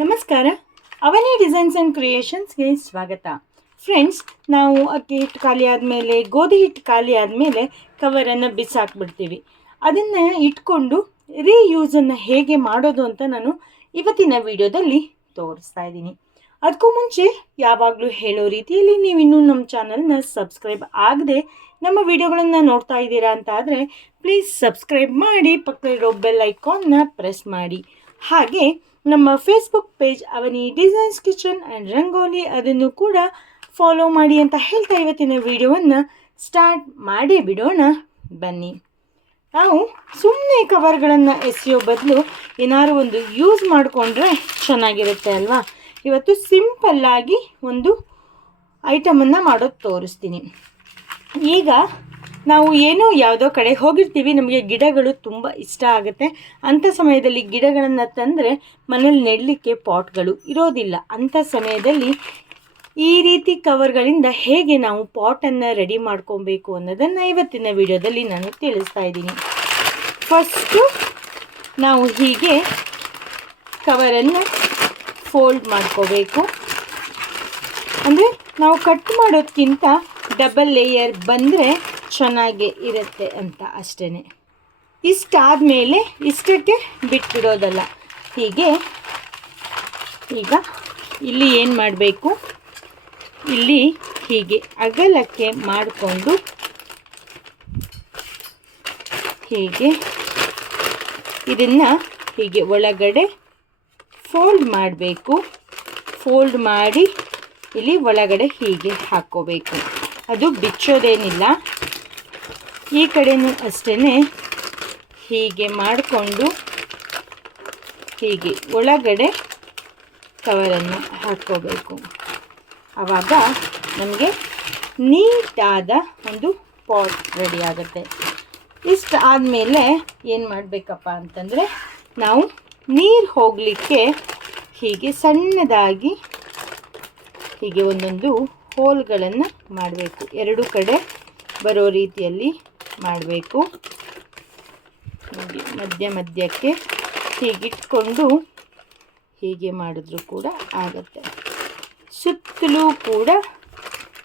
ನಮಸ್ಕಾರ. ಅವನಿ designs and ಕ್ರಿಯೇಷನ್ಸ್ಗೆ ಸ್ವಾಗತ. Friends ನಾವು ಅಕ್ಕಿ ಹಿಟ್ಟು ಖಾಲಿ ಆದಮೇಲೆ, ಗೋಧಿ ಹಿಟ್ಟು ಖಾಲಿ ಆದಮೇಲೆ ಕವರನ್ನು ಬಿಸಾಕ್ಬಿಡ್ತೀವಿ. ಅದನ್ನು ಇಟ್ಕೊಂಡು ರೀಯೂಸನ್ನು ಹೇಗೆ ಮಾಡೋದು ಅಂತ ನಾನು ಇವತ್ತಿನ ವಿಡಿಯೋದಲ್ಲಿ ತೋರಿಸ್ತಾ ಇದ್ದೀನಿ. ಅದಕ್ಕೂ ಮುಂಚೆ ಯಾವಾಗಲೂ ಹೇಳೋ ರೀತಿಯಲ್ಲಿ ನೀವು ಇನ್ನೂ ನಮ್ಮ ಚಾನಲ್ನ ಸಬ್ಸ್ಕ್ರೈಬ್ ಆಗದೆ ನಮ್ಮ ವಿಡಿಯೋಗಳನ್ನು ನೋಡ್ತಾ ಇದ್ದೀರಾ ಅಂತ ಆದರೆ ಪ್ಲೀಸ್ ಸಬ್ಸ್ಕ್ರೈಬ್ ಮಾಡಿ, ಪಕ್ಕದಲ್ಲಿರೋ ಬೆಲ್ ಐಕಾನ್ನ ಪ್ರೆಸ್ ಮಾಡಿ. ಹಾಗೆ ನಮ್ಮ Facebook page Avani designs kitchen and rangoli ಅದನ್ನು ಕೂಡ ಫಾಲೋ ಮಾಡಿ ಅಂತ ಹೇಳ್ತಾ ಇವತ್ತಿನ ವಿಡಿಯೋವನ್ನು ಸ್ಟಾರ್ಟ್ ಮಾಡೇ ಬಿಡೋಣ. ಬನ್ನಿ. ನಾವು ಸುಮ್ಮನೆ ಕವರ್ಗಳನ್ನು ಎಸೆಯೋ ಬದಲು ಏನಾದ್ರು ಒಂದು ಯೂಸ್ ಮಾಡಿಕೊಂಡ್ರೆ ಚೆನ್ನಾಗಿರುತ್ತೆ ಅಲ್ವಾ? ಇವತ್ತು ಸಿಂಪಲ್ಲಾಗಿ ಒಂದು ಐಟಮನ್ನು ಮಾಡೋದು ತೋರಿಸ್ತೀನಿ. ಈಗ ನಾವು ಏನೋ ಯಾವುದೋ ಕಡೆ ಹೋಗಿರ್ತೀವಿ, ನಮಗೆ ಗಿಡಗಳು ತುಂಬ ಇಷ್ಟ ಆಗುತ್ತೆ. ಅಂಥ ಸಮಯದಲ್ಲಿ ಗಿಡಗಳನ್ನು ತಂದರೆ ಮನೇಲಿ ನೆಡಲಿಕ್ಕೆ ಪಾಟ್ಗಳು ಇರೋದಿಲ್ಲ. ಅಂಥ ಸಮಯದಲ್ಲಿ ಈ ರೀತಿ ಕವರ್ಗಳಿಂದ ಹೇಗೆ ನಾವು ಪಾಟನ್ನು ರೆಡಿ ಮಾಡ್ಕೊಬೇಕು ಅನ್ನೋದನ್ನು ಇವತ್ತಿನ ವಿಡಿಯೋದಲ್ಲಿ ನಾನು ತಿಳಿಸ್ತಾ ಇದ್ದೀನಿ. ಫಸ್ಟು ನಾವು ಹೀಗೆ ಕವರನ್ನು ಫೋಲ್ಡ್ ಮಾಡ್ಕೋಬೇಕು. ಅಂದರೆ ನಾವು ಕಟ್ ಮಾಡೋದಕ್ಕಿಂತ ಡಬಲ್ ಲೇಯರ್ ಬಂದರೆ ಚೆನ್ನಾಗಿ ಇರುತ್ತೆ ಅಂತ ಅಷ್ಟೇ ಇಷ್ಟಾದಮೇಲೆ ಇಷ್ಟಕ್ಕೆ ಬಿಟ್ಬಿಡೋದಲ್ಲ. ಹೀಗೆ ಈಗ ಇಲ್ಲಿ ಏನು ಮಾಡಬೇಕು? ಇಲ್ಲಿ ಹೀಗೆ ಅಗಲಕ್ಕೆ ಮಾಡಿಕೊಂಡು ಹೀಗೆ ಇದನ್ನು ಹೀಗೆ ಒಳಗಡೆ ಫೋಲ್ಡ್ ಮಾಡಬೇಕು. ಫೋಲ್ಡ್ ಮಾಡಿ ಇಲ್ಲಿ ಒಳಗಡೆ ಹೀಗೆ ಹಾಕ್ಕೋಬೇಕು ಅದು ಬಿಚ್ಚೋದೇನಿಲ್ಲ. ಈ ಕಡೆಯೂ ಅಷ್ಟೇ ಹೀಗೆ ಮಾಡಿಕೊಂಡು ಹೀಗೆ ಒಳಗಡೆ ಕವರನ್ನು ಹಾಕ್ಕೋಬೇಕು. ಆವಾಗ ನಮಗೆ ನೀಟಾದ ಒಂದು ಪಾಟ್ ರೆಡಿ ಆಗುತ್ತೆ. ಇಷ್ಟು ಆದಮೇಲೆ ಏನು ಮಾಡಬೇಕಪ್ಪ ಅಂತಂದರೆ ನಾವು ನೀರು ಹೋಗಲಿಕ್ಕೆ ಹೀಗೆ ಸಣ್ಣದಾಗಿ ಹೀಗೆ ಒಂದೊಂದು ಹೋಲ್ಗಳನ್ನು ಮಾಡಬೇಕು. ಎರಡು ಕಡೆ ಬರೋ ರೀತಿಯಲ್ಲಿ ಮಾಡಬೇಕು. ಮಧ್ಯ ಮಧ್ಯಕ್ಕೆ ಹೀಗಿಟ್ಕೊಂಡು ಹೀಗೆ ಮಾಡಿದ್ರೂ ಕೂಡ ಆಗುತ್ತೆ. ಸುತ್ತಲೂ ಕೂಡ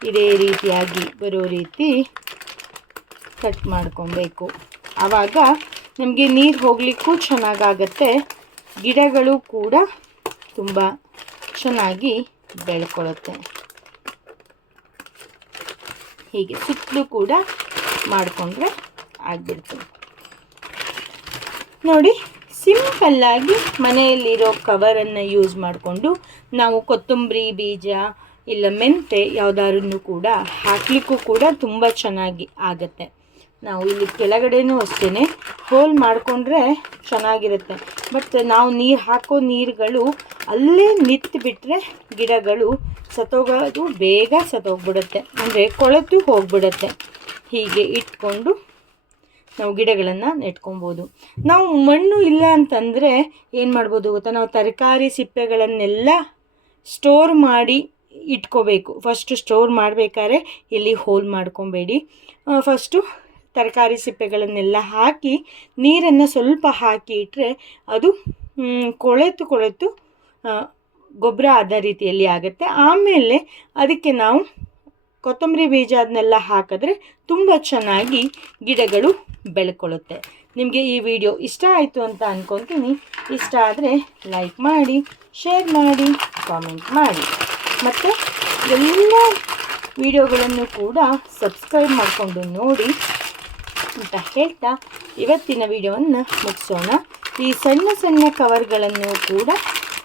ಇದೇ ರೀತಿಯಾಗಿ ಬರೋ ರೀತಿ ಕಟ್ ಮಾಡ್ಕೊಬೇಕು. ಆವಾಗ ನಮಗೆ ನೀರು ಹೋಗಲಿಕ್ಕೂ ಚೆನ್ನಾಗಾಗತ್ತೆ. ಗಿಡಗಳು ಕೂಡ ತುಂಬ ಚೆನ್ನಾಗಿ ಬೆಳ್ಕೊಳ್ಳುತ್ತೆ ಹೀಗೆ ಸುತ್ತಲೂ ಕೂಡ ಮಾಡಿಕೊಂಡ್ರೆ ಆಗಿಬಿಡ್ತು. ನೋಡಿ ಸಿಂಪಲ್ಲಾಗಿ ಮನೆಯಲ್ಲಿರೋ ಕವರನ್ನು ಯೂಸ್ ಮಾಡಿಕೊಂಡು ನಾವು ಕೊತ್ತಂಬರಿ, ಬೀಜ ಇಲ್ಲ ಮೆಂತೆ ಯಾವುದಾದ್ರೂ ಕೂಡ ಹಾಕಲಿಕ್ಕೂ ಕೂಡ ತುಂಬ ಚೆನ್ನಾಗಿ ಆಗುತ್ತೆ. ನಾವು ಇಲ್ಲಿ ಕೆಳಗಡೆನೂ ಅಷ್ಟೇ ಹೋಲ್ ಮಾಡಿಕೊಂಡ್ರೆ ಚೆನ್ನಾಗಿರುತ್ತೆ. ಬಟ್ ನಾವು ನೀರು ಹಾಕೋ ನೀರುಗಳು ಅಲ್ಲೇ ನಿಂತು ಬಿಟ್ಟರೆ ಗಿಡಗಳು ಸತ್ತೋಗೋದು ಬೇಗ ಸತ್ತೋಗ್ಬಿಡುತ್ತೆ. ಅಂದರೆ ಕೊಳೆತು ಹೋಗ್ಬಿಡುತ್ತೆ. ಹೀಗೆ ಇಟ್ಕೊಂಡು ನಾವು ಗಿಡಗಳನ್ನು ನೆಟ್ಕೊಬೋದು. ನಾವು ಮಣ್ಣು ಇಲ್ಲ ಅಂತಂದರೆ ಏನು ಮಾಡ್ಬೋದು ಗೊತ್ತಾ? ನಾವು ತರಕಾರಿ ಸಿಪ್ಪೆಗಳನ್ನೆಲ್ಲ ಸ್ಟೋರ್ ಮಾಡಿ ಇಟ್ಕೋಬೇಕು. ಫಸ್ಟು ಸ್ಟೋರ್ ಮಾಡಬೇಕಾದ್ರೆ ಇಲ್ಲಿ ಹೋಲ್ ಮಾಡ್ಕೊಬೇಡಿ. ಫಸ್ಟು ತರಕಾರಿ ಸಿಪ್ಪೆಗಳನ್ನೆಲ್ಲ ಹಾಕಿ, ನೀರನ್ನು ಸ್ವಲ್ಪ ಹಾಕಿ ಇಟ್ಟರೆ ಅದು ಕೊಳೆತು ಕೊಳೆತು ಗೊಬ್ಬರ ಆದ ರೀತಿಯಲ್ಲಿ ಆಗುತ್ತೆ. ಆಮೇಲೆ ಅದಕ್ಕೆ ನಾವು ಕೊತ್ತಂಬರಿ ಬೀಜ ಅದನ್ನೆಲ್ಲ ಹಾಕಿದ್ರೆ ತುಂಬ ಚೆನ್ನಾಗಿ ಗಿಡಗಳು ಬೆಳ್ಕೊಳ್ಳುತ್ತೆ. ನಿಮಗೆ ಈ ವಿಡಿಯೋ ಇಷ್ಟ ಆಯಿತು ಅಂತ ಅಂದ್ಕೊತೀನಿ ಇಷ್ಟ ಆದರೆ ಲೈಕ್ ಮಾಡಿ, ಶೇರ್ ಮಾಡಿ, ಕಾಮೆಂಟ್ ಮಾಡಿ. ಮತ್ತು ಎಲ್ಲ ವಿಡಿಯೋಗಳನ್ನು ಕೂಡ ಸಬ್ಸ್ಕ್ರೈಬ್ ಮಾಡಿಕೊಂಡು ನೋಡಿ ಅಂತ ಹೇಳ್ತಾ ಇವತ್ತಿನ ವಿಡಿಯೋವನ್ನು ಮುಗಿಸೋಣ. ಈ ಸಣ್ಣ ಸಣ್ಣ ಕವರ್ಗಳನ್ನು ಕೂಡ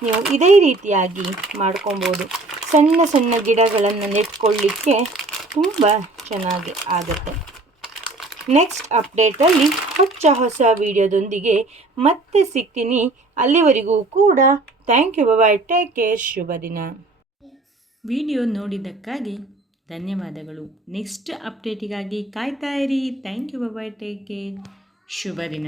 ನೀವು ಇದೇ ರೀತಿಯಾಗಿ ಮಾಡ್ಕೊಬೋದು. ಸಣ್ಣ ಸಣ್ಣ ಗಿಡಗಳನ್ನು ನೆಟ್ಕೊಳ್ಳಿಕ್ಕೆ ತುಂಬ ಚೆನ್ನಾಗಿ ಆಗುತ್ತೆ. ನೆಕ್ಸ್ಟ್ ಅಪ್ಡೇಟಲ್ಲಿ ಹೊಚ್ಚ ಹೊಸ ವಿಡಿಯೋದೊಂದಿಗೆ ಮತ್ತೆ ಸಿಗ್ತೀನಿ. ಅಲ್ಲಿವರೆಗೂ ಕೂಡ thank you, bye, take care, ಶುಭ ದಿನ. ವಿಡಿಯೋ ನೋಡಿದ್ದಕ್ಕಾಗಿ ಧನ್ಯವಾದಗಳು. ನೆಕ್ಸ್ಟ್ ಅಪ್ಡೇಟಿಗಾಗಿ ಕಾಯ್ತಾ ಇರಿ. Thank you, bye, take care. ಶುಭ ದಿನ.